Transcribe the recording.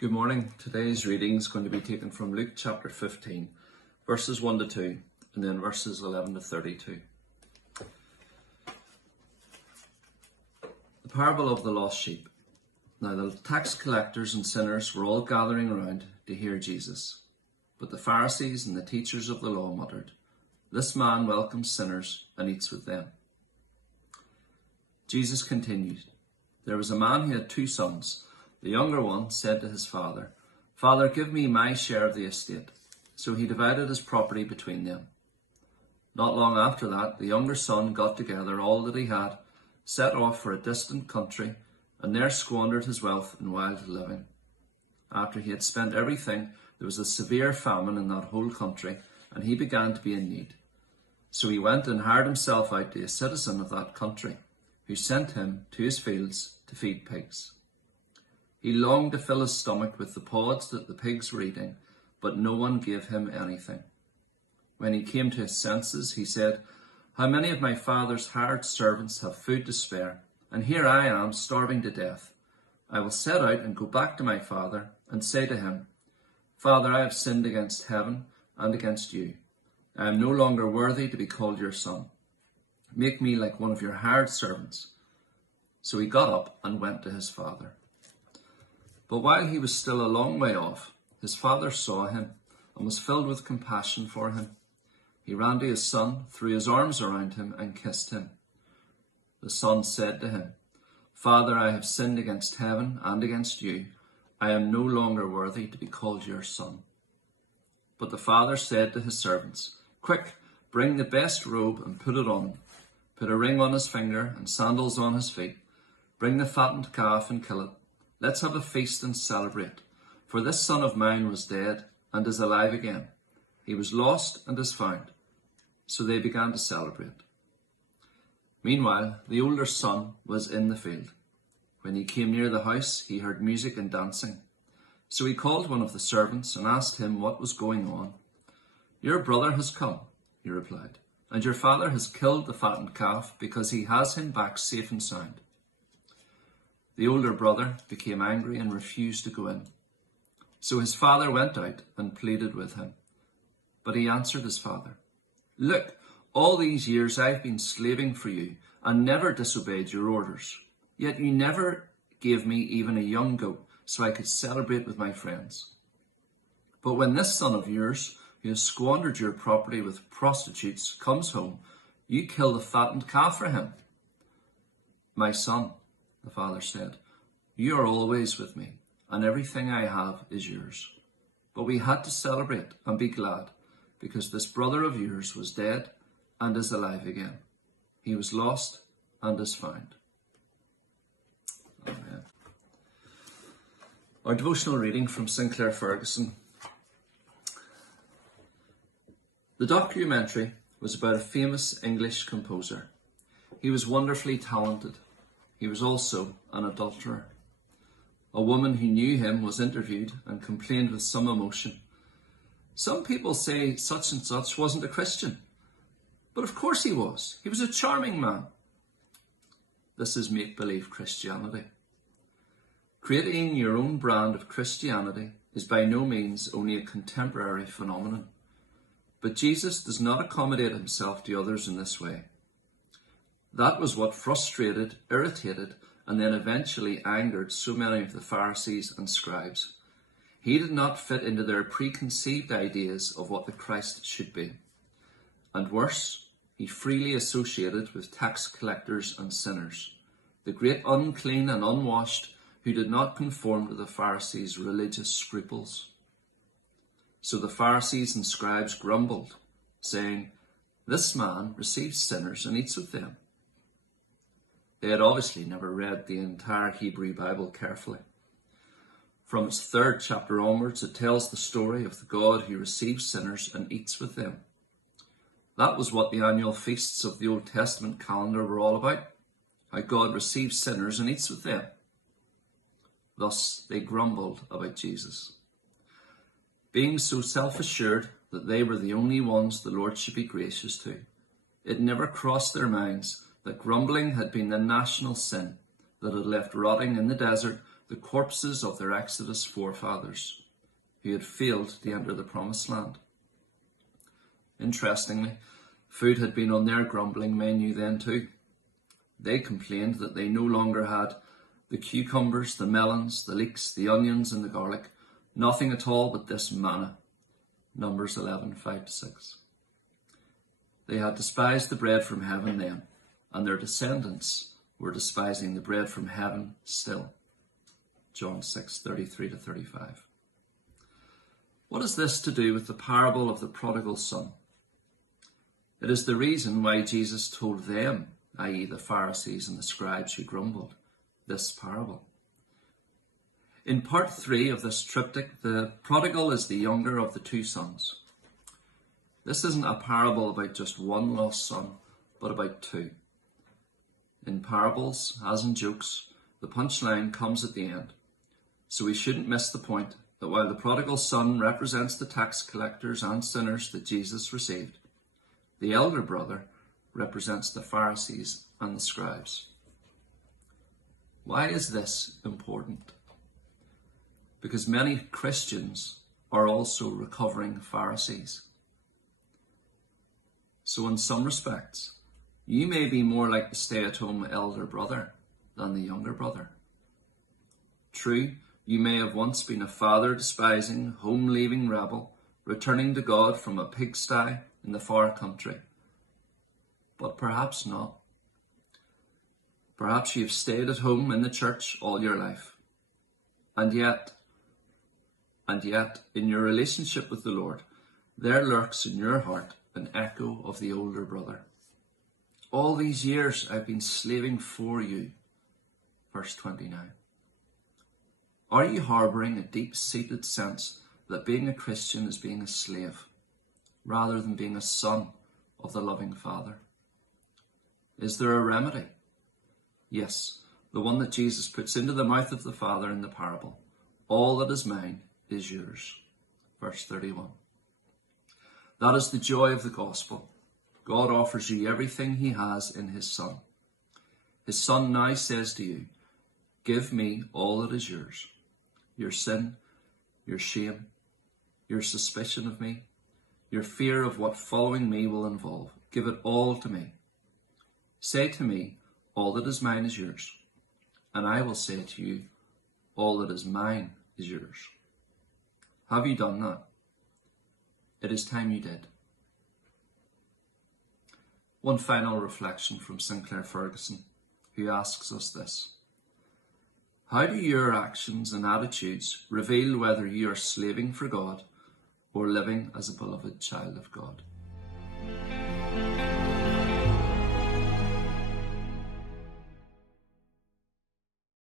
Good morning. Today's reading is going to be taken from Luke chapter 15, verses 1 to 2, and then verses 11 to 32. The parable of the lost sheep. Now the tax collectors and sinners were all gathering around to hear Jesus. But the Pharisees and the teachers of the law muttered, "This man welcomes sinners and eats with them." Jesus continued, "There was a man who had 2 sons. The younger one said to his father, 'Father, give me my share of the estate.' So he divided his property between them. Not long after that, the younger son got together all that he had, set off for a distant country, and there squandered his wealth in wild living. After he had spent everything, there was a severe famine in that whole country, and he began to be in need. So he went and hired himself out to a citizen of that country, who sent him to his fields to feed pigs. He longed to fill his stomach with the pods that the pigs were eating, but no one gave him anything. When he came to his senses, he said, 'How many of my father's hired servants have food to spare, and here I am starving to death. I will set out and go back to my father and say to him, Father, I have sinned against heaven and against you. I am no longer worthy to be called your son. Make me like one of your hired servants.' So he got up and went to his father. But while he was still a long way off, his father saw him and was filled with compassion for him. He ran to his son, threw his arms around him, and kissed him. The son said to him, 'Father, I have sinned against heaven and against you. I am no longer worthy to be called your son.' But the father said to his servants, 'Quick, bring the best robe and put it on him. Put a ring on his finger and sandals on his feet. Bring the fattened calf and kill it. Let's have a feast and celebrate. For this son of mine was dead and is alive again. He was lost and is found.' So they began to celebrate. Meanwhile, the older son was in the field. When he came near the house, he heard music and dancing. So he called one of the servants and asked him what was going on. 'Your brother has come,' he replied, 'and your father has killed the fattened calf because he has him back safe and sound.' The older brother became angry and refused to go in. So his father went out and pleaded with him. But he answered his father, 'Look, all these years I've been slaving for you and never disobeyed your orders. Yet you never gave me even a young goat so I could celebrate with my friends. But when this son of yours, who has squandered your property with prostitutes, comes home, you kill the fattened calf for him.' 'My son,' the father said, 'you are always with me, and everything I have is yours. But we had to celebrate and be glad, because this brother of yours was dead and is alive again. He was lost and is found.'" Amen. Our devotional reading from Sinclair Ferguson. The documentary was about a famous English composer. He was wonderfully talented. He was also an adulterer. A woman who knew him was interviewed and complained with some emotion. "Some people say such and such wasn't a Christian. But of course he was. He was a charming man." This is make-believe Christianity. Creating your own brand of Christianity is by no means only a contemporary phenomenon. But Jesus does not accommodate himself to others in this way. That was what frustrated, irritated, and then eventually angered so many of the Pharisees and scribes. He did not fit into their preconceived ideas of what the Christ should be. And worse, he freely associated with tax collectors and sinners, the great unclean and unwashed who did not conform to the Pharisees' religious scruples. So the Pharisees and scribes grumbled, saying, "This man receives sinners and eats with them." They had obviously never read the entire Hebrew Bible carefully. From its 3rd chapter onwards, it tells the story of the God who receives sinners and eats with them. That was what the annual feasts of the Old Testament calendar were all about, how God receives sinners and eats with them. Thus they grumbled about Jesus. Being so self-assured that they were the only ones the Lord should be gracious to, it never crossed their minds that grumbling had been the national sin that had left rotting in the desert the corpses of their Exodus forefathers who had failed to enter the promised land. Interestingly, food had been on their grumbling menu then too. They complained that they no longer had the cucumbers, the melons, the leeks, the onions and the garlic, nothing at all but this manna. Numbers 11:5-6. They had despised the bread from heaven then, and their descendants were despising the bread from heaven still. John 6:33-35. What is this to do with the parable of the prodigal son? It is the reason why Jesus told them, i.e. the Pharisees and the scribes who grumbled, this parable. In part 3 of this triptych, the prodigal is the younger of the two sons. This isn't a parable about just one lost son, but about two. In parables, as in jokes, the punchline comes at the end. So we shouldn't miss the point that while the prodigal son represents the tax collectors and sinners that Jesus received, the elder brother represents the Pharisees and the scribes. Why is this important? Because many Christians are also recovering Pharisees. So in some respects, you may be more like the stay-at-home elder brother than the younger brother. True, you may have once been a father-despising, home-leaving rebel, returning to God from a pigsty in the far country. But perhaps not. Perhaps you've stayed at home in the church all your life. And yet, in your relationship with the Lord, there lurks in your heart an echo of the older brother. All these years I've been slaving for you. Verse 29. Are you harbouring a deep-seated sense that being a Christian is being a slave, rather than being a son of the loving Father? Is there a remedy? Yes, the one that Jesus puts into the mouth of the Father in the parable. All that is mine is yours. Verse 31. That is the joy of the gospel. God offers you everything he has in his Son. His Son now says to you, give me all that is yours. Your sin, your shame, your suspicion of me, your fear of what following me will involve. Give it all to me. Say to me, all that is mine is yours. And I will say to you, all that is mine is yours. Have you done that? It is time you did. One final reflection from Sinclair Ferguson, who asks us this. How do your actions and attitudes reveal whether you are slaving for God or living as a beloved child of God?